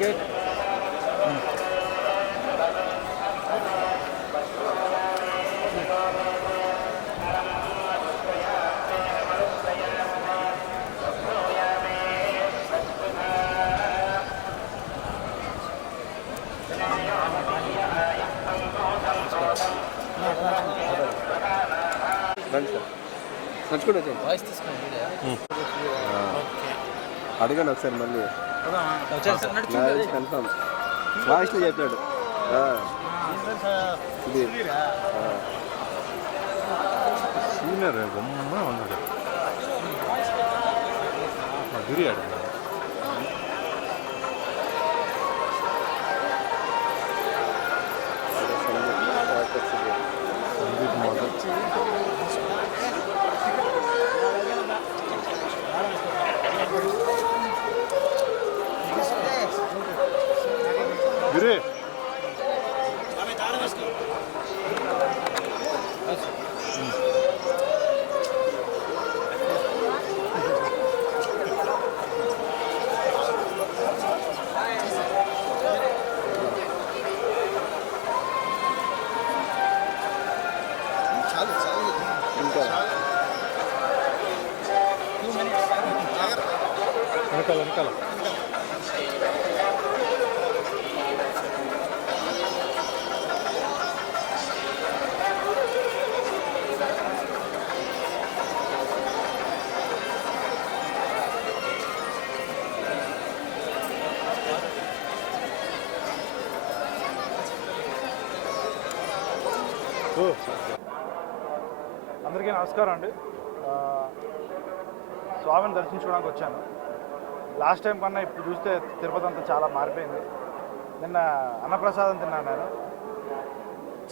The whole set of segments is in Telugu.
Gate. నడుచుకుంటూ అడగండి ఒకసారి మళ్ళీ కన్ఫామ్ వాయిస్లో చెప్పాడు ఇది సీనియర్ బొమ్మ ఉన్నాడు బిర్యాడు సందీప్ మోడల్ Yürü. వెనకాల అందరికీ నమస్కారం అండి. స్వామిని దర్శించుకోవడానికి వచ్చాను. లాస్ట్ టైం కన్నా ఇప్పుడు చూస్తే తిరుపతి అంతా చాలా మారిపోయింది. నిన్న అన్నప్రసాదం తిన్నాను నేను,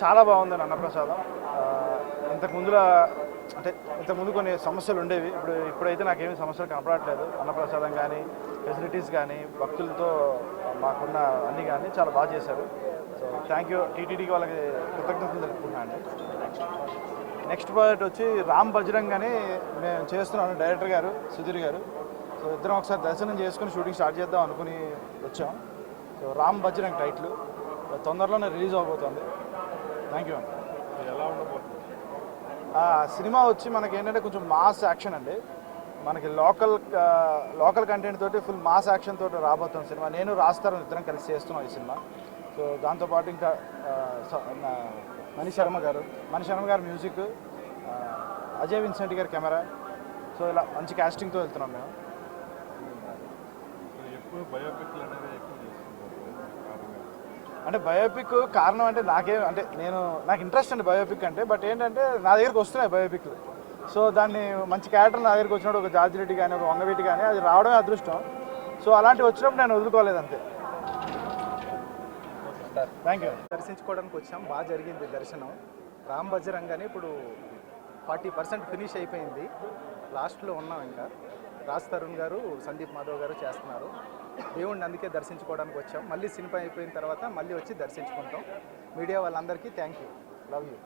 చాలా బాగుంది అన్నప్రసాదం. ఇంతకుముందు కొన్ని సమస్యలు ఉండేవి, ఇప్పుడైతే నాకేమీ సమస్యలు కనపడట్లేదు. అన్నప్రసాదం కానీ ఫెసిలిటీస్ కానీ భక్తులతో మాకున్న అన్నీ కానీ చాలా బాగా చేశారు. సో థ్యాంక్ యూ, టీటీడీకి వాళ్ళకి కృతజ్ఞతలు తెలుపుకుంటున్నాను అండి. నెక్స్ట్ ప్రాజెక్ట్ వచ్చి రామ్ బజరంగ్ అని మేము చేస్తున్నాను, డైరెక్టర్ గారు సుధీర్ గారు. సో ఇద్దరం ఒకసారి దర్శనం చేసుకుని షూటింగ్ స్టార్ట్ చేద్దాం అనుకుని వచ్చాం. సో రామ్ బజరంగ్ టైటిల్ తొందరలోనే రిలీజ్ అవబోతుంది. థ్యాంక్ యూ అండి. ఎలా ఉండబోతుంది సినిమా వచ్చి మనకి ఏంటంటే కొంచెం మాస్ యాక్షన్ అండి. మనకి లోకల్ కంటెంట్ తోటి ఫుల్ మాస్ యాక్షన్ తోటి రాబోతుంది సినిమా. నేను రాస్తాను, ఇద్దరం కలిసి చేస్తున్నాం ఈ సినిమా. సో దాంతోపాటు ఇంకా మణి శర్మ గారు మ్యూజిక్, అజయ్ విన్సెంట్ గారి కెమెరా. సో ఇలా మంచి క్యాస్టింగ్తో వెళ్తున్నాం మేము. అంటే బయోపిక్ కారణం అంటే నాకు ఇంట్రెస్ట్ అండి బయోపిక్ అంటే. బట్ ఏంటంటే నా దగ్గరికి వస్తున్నాయి బయోపిక్లు. సో దాన్ని మంచి క్యారెక్టర్ నా దగ్గరికి వచ్చినప్పుడు ఒక జార్జ్ రెడ్డి కానీ ఒక వంగవీటి కానీ అది రావడమే అదృష్టం. సో అలాంటివి వచ్చినప్పుడు నేను వదులుకోలేదు అంతే. Thank you. దర్శించుకోవడానికి వచ్చాం, బాగా జరిగింది దర్శనం. రామ్ బజరంగ్ అని ఇప్పుడు 40% ఫినిష్ అయిపోయింది, లాస్ట్లో ఉన్నాం. ఇంకా రాజ్ తరుణ్ గారు, సందీప్ మాధవ్ గారు చేస్తున్నారు. దేవుణ్ణి అందుకే దర్శించుకోవడానికి వచ్చాం. మళ్ళీ సినిమా అయిపోయిన తర్వాత మళ్ళీ వచ్చి దర్శించుకుంటాం. మీడియా వాళ్ళందరికీ థ్యాంక్ యూ, లవ్ యూ.